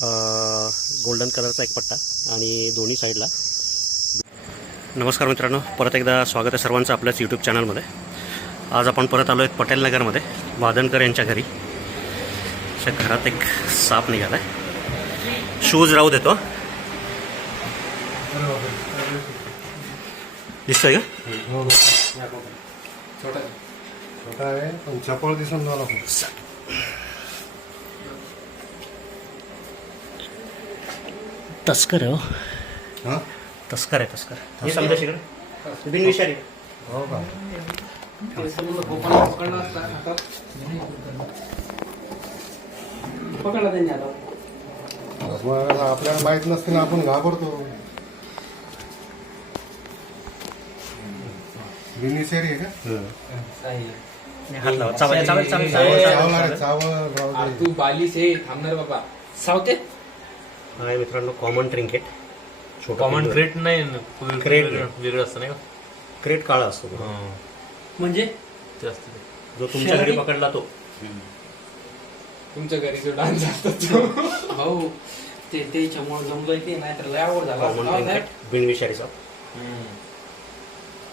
Golden कलरचा एक पट्टा आणि दोन्ही साईडला. नमस्कार मित्रांनो, परत एकदा स्वागत आहे सर्वांचं आपल्याच यूट्यूब चॅनलमध्ये. आज आपण परत आलो आहे पटेल नगरमध्ये वादनकर यांच्या घरी. अशा घरात एक साप निघाला आहे. शूज राहू देतो. दिसतोय का? छोटा आहे पण चपळ दिसून झाला. तस्कर आहे हो. हां, तस्कर आहे. तस्कर हे समजा शिकड बिनविषारी. हो का? पकडला त्यांनी आता. मग आपल्याला माहित नसते ना, आपण घाबरतो. बिनिशरी आहे का? हात लावा. चावल चावल चावल चावला, चावल. तू बालीस हे थांबणार बाबा. सावते हाय मित्रांनो, कॉमन ट्रिंकेट. कॉमन क्रेट नाही, क्रेट वेगळं असतं नाही का? क्रेट काळा असतो म्हणजे ते असतं. जो तुमच्या घरी पकडला तो. तुमच्या घरी जो डान्स असतात भाऊ ते त्याच्यामुळे जमलंय ते, नाहीतर लय आवड कॉमन झाला. ट्रिंकेट बिनविषारी साप.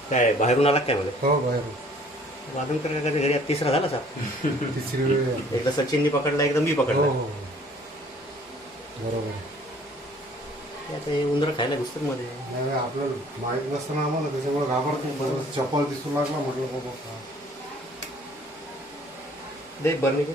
काय बाहेरून आला काय मध्ये? हो, बाहेर वादनकर काकाच्या घरी तिसरा झाला साप. तिसरी वेळ आहे. एकदा सचिननी पकडला, एकदम मी हो, पकडला. हो. बरोबर आहे. आता हे उंदरं खायला घुसतात मध्ये. नाही, आपल्याला माहित नसतं ना आम्हाला, त्याच्यामुळे घाबरतो. बरोबर चप्पल दिसू लागला म्हटलं बाबा का. देख बरं नाही.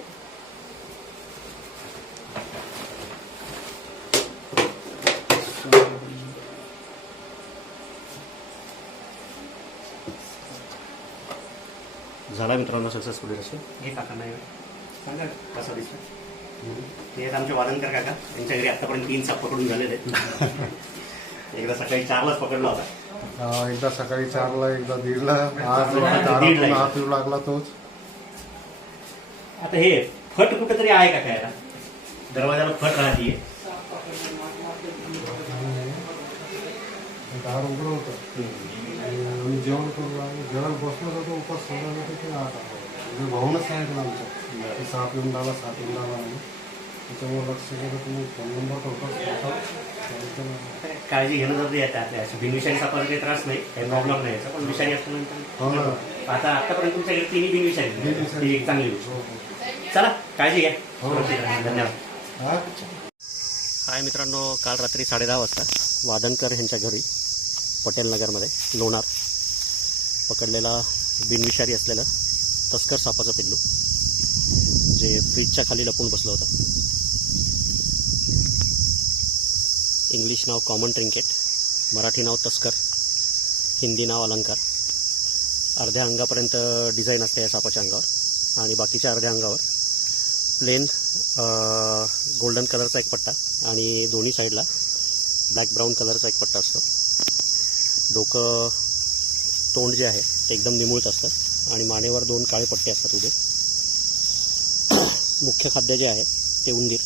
झाला मित्रांनो सक्सेसफुली रशी. हे काका नाही सांगा कसा दिसला. ते आमचे वादनकर काका यांच्या घरी आतापर्यंत 3 साप पकडून झालेले. एकदा सकाळी 4लाच पकडला होता. एकदा सकाळी 4ला, एकदा 1:30ला. आज 1:30ला हात येऊ लागला तोच. आता हे फट कुठेतरी आहे का काय? दरवाजाला फट राहते. दार उघडं होतं. आम्ही जेवण करू लागलो. जेवण बसलो जातो उपास सोडायला ते आता भाऊनच सांगितलं आमचं साप येऊन आला, साप येऊन आला. आणि त्याच्यामुळे लक्ष केलं तुम्ही फोन नंबर होता. काळजी घेणं जरुरी आहे. बिनविषारी सापाचा काही त्रास नाही, काही प्रॉब्लेम नाही. पण विषारी असल्यानंतर हो ना. आता आतापर्यंत तुमच्या घरी 3 बिनविषारी. ही एक चांगली गोष्ट. चला काळजी घ्या. धन्यवाद. हाय मित्रांनो, काल रात्री 10:30 वाजता वादनकर यांच्या घरी पटेल नगरमध्ये लोणार पकडलेला बिनविषारी असलेलं तस्कर सापाचं पिल्लू, जे फ्रीजच्या खाली लपून बसलं होतं. इंग्लिश नाव कॉमन ट्रिंकेट, मराठी नाव तस्कर, हिंदी नाव अलंकार. अर्ध्या अंगापर्यंत डिझाईन असते या सापाच्या अंगावर आणि बाकीच्या अर्ध्या अंगावर प्लेन गोल्डन कलरचा एक पट्टा आणि दोन्ही साईडला ब्लॅक ब्राऊन कलरचा एक पट्टा असतो. डोकं, तोंड जे आहे ते एकदम निमुळत असतं आणि मानेवर 2 काळे पट्टे असतात उभे. मुख्य खाद्य जे आहे ते उंदीर.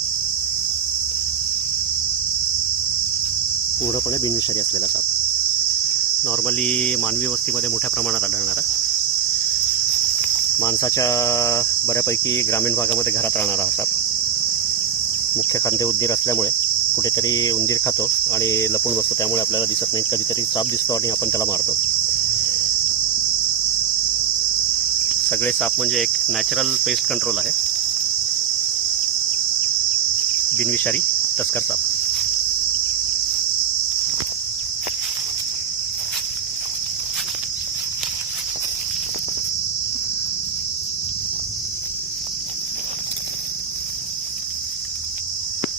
पूर्णपणे बिनविषारी असलेला साप. नॉर्मली मानवी वस्तीमध्ये मोठ्या प्रमाणात आढळणारा, माणसाच्या बऱ्यापैकी ग्रामीण भागामध्ये घरात राहणारा हा साप. मुख्य खाद्य उंदीर असल्यामुळे कुठेतरी उंदीर खातो आणि लपून बसतो, त्यामुळे आपल्याला दिसत नाही. कधीतरी साप दिसतो आणि आपण त्याला मारतो. सगळे साप म्हणजे एक नॅचरल पेस्ट कंट्रोल आहे. बिनविषारी तस्कर साप.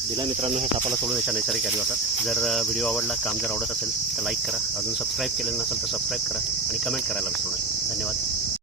दिला मित्रांनो ह्या सापाला सोडून याच्या नैसर्गिक आदिवासात. जर व्हिडिओ आवडला, काम जर आवडत असेल तर लाईक करा. अजून सबस्क्राईब केलेलं नसेल तर सबस्क्राईब करा आणि कमेंट करायला विसरू नका. धन्यवाद.